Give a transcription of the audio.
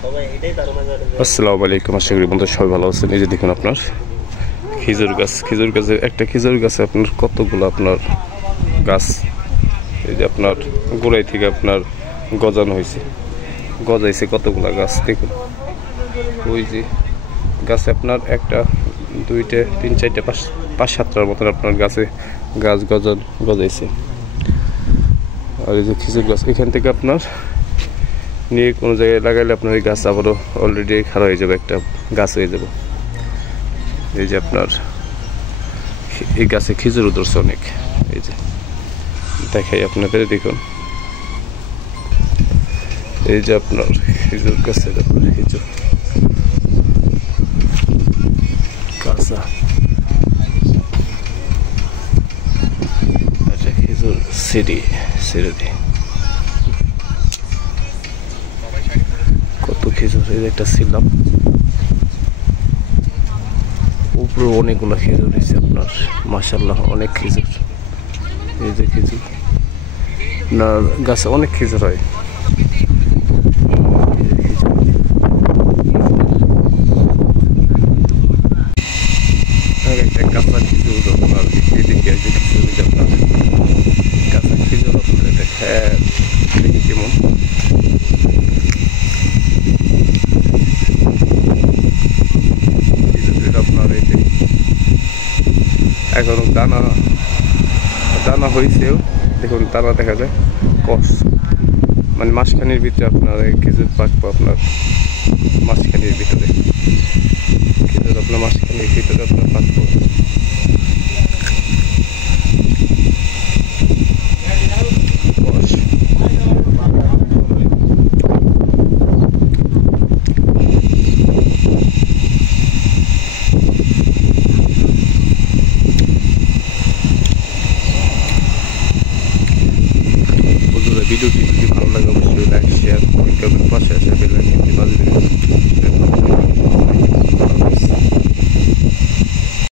আসসালামু আলাইকুম, আশা করি বন্ধু সবাই ভালো আছেন। এই যে দেখুন আপনার খেজুর গাছ, খেজুর গাছের একটা খেজুর গাছে আপনার কতগুলো আপনার গাছ, এই যে আপনার গোড়াই থেকে আপনার গজানো হয়েছে, গজাইছে কতগুলো গাছ দেখুন। ওই যে গাছে আপনার একটা দুইটা তিন চারটে পাঁচ সাতটার মতন আপনার গাছে গাছ গজাইছে। আর এই যে খেজুর গাছ এখান থেকে আপনার নিয়ে কোনো জায়গায় লাগাইলে আপনার এই গাছ আবারও অলরেডি খারাপ হয়ে যাবে, একটা গাছ হয়ে যাবে। এই যে আপনার এই গাছে খেজুর ধরছে অনেক, এই যে দেখাই আপনাদের দেখুন। এই যে আপনার খেজুর গাছের আপনার খেজুর কাঁচা, আচ্ছা খেজুর সিঁড়ি কত খেজুর, এই যে একটা ছিলাম উপরে অনেকগুলো খেজুর হয়েছে আপনার, মাশাআল্লাহ অনেক খেজুর। এই যে খেজুর না গাছে অনেক খেজুর হয়। একটা কাঁচা খেজুর আপনার এদিকে যে খেজুর আপনার কাঁচা খেজুর আপনার এটা খেয়ে দেখি কেমন। আপনার এই যে এখনো দানা হয়েছেও দেখুন, দানা দেখা যায় কষ, মানে মাসখানির ভিতরে আপনার খেজুর পাকবো, আপনার মাসখানির ভিতরে খেজুর আপনার মাসখানির ভিতরে আপনার পাকবো। ভিডিওটি যদি ভালো লাগে অবশ্যই লাইক শেয়ার কমেন্ট করবেন, পাশে আসে বেল আইকন